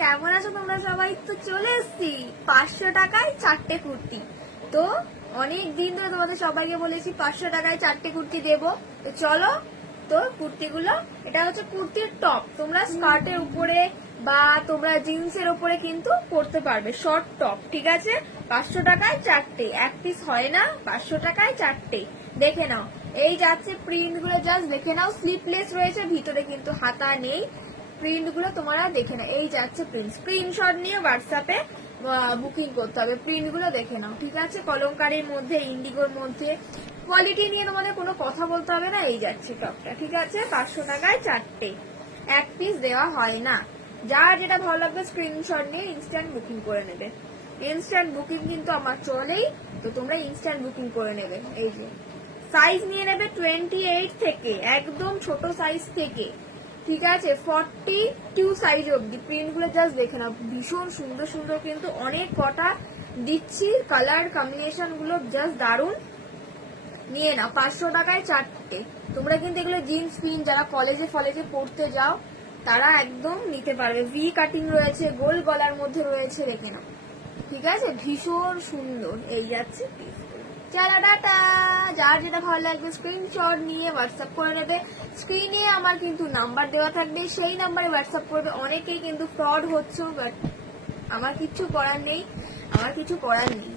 কেমন আছো তোমরা সবাই? তো চলে এসছি 500 টাকায় 4টে কুর্তি। তো অনেক দিন ধরে তোমাদের সবাইকে বলেছি 500 টাকায় 4টে কুর্তি দেবো। তো চলো, তো কুর্তিগুলো, এটা হচ্ছে কুর্তির টপ, তোমরা স্কার্টের উপরে বা তোমরা জিন্সের উপরে কিন্তু পরতে পারবে, শর্ট টপ। ঠিক আছে, 500 টাকায় 4টে, এক পিস হয় না, 500 টাকায় 4টে। দেখে নাও, এই যাচ্ছে প্রিন্ট গুলো, জাস্ট দেখে নাও। স্লিপলেস রয়েছে, ভিতরে কিন্তু হাতা নেই। প্রিন্ট গুলো তোমরা দেখে নাও, এই যাচ্ছে প্রিন্ট। স্ক্রিনশট নিয়ে হোয়াটসঅ্যাপে বুকিং করতে হবে। প্রিন্ট গুলো দেখে নাও, ঠিক আছে। কলমকারীর মধ্যে, ইন্ডিগোর মধ্যে, কোয়ালিটি নিয়ে তোমাদের কোনো কথা বলতে হবে না। এই যাচ্ছে টপটা, ঠিক আছে। 500 টাকায় 4টে, এক পিস দেওয়া হয় না। যার যেটা ভালো লাগবে স্ক্রিনশট নিয়ে ইনস্ট্যান্ট বুকিং করে নেবে। ইনস্ট্যান্ট বুকিং কিন্তু আমার চলেই, তো তোমরা ইনস্ট্যান্ট বুকিং করে নেবে। এই যে সাইজ নিয়ে নেবে 28 থেকে, একদম ছোট সাইজ থেকে, ঠিক আছে, 42 সাইজ অব্দি। প্রিন্ট গুলো জাস্ট দেখে নাও, ভীষণ সুন্দর সুন্দর কিন্তু অনেক কটা দিচ্ছি। কালার কম্বিনেশন গুলো জাস্ট দারুন। নিয়ে নাও, 500 টাকায় 4টে। তোমরা কিন্তু এগুলো জিন্স পিন, যারা কলেজে ফলেজে পড়তে যাও তারা একদম নিতে পারবে। ভি কাটিং রয়েছে, গোল গলার মধ্যে রয়েছে, দেখে নাও, ঠিক আছে, ভীষণ সুন্দর। এই যাচ্ছে পিস। চলো টাটা। যার যেটা ভালো লাগবে স্ক্রিনশট নিয়ে হোয়াটসঅ্যাপ করে নেবে। স্ক্রিনে আমার কিন্তু নাম্বার দেওয়া থাকবে, সেই নাম্বারে হোয়াটসঅ্যাপ করবে। অনেকেই কিন্তু ফ্রড হচ্ছে, বাট আমার কিছু করার নেই, আমার কিছু করার নেই।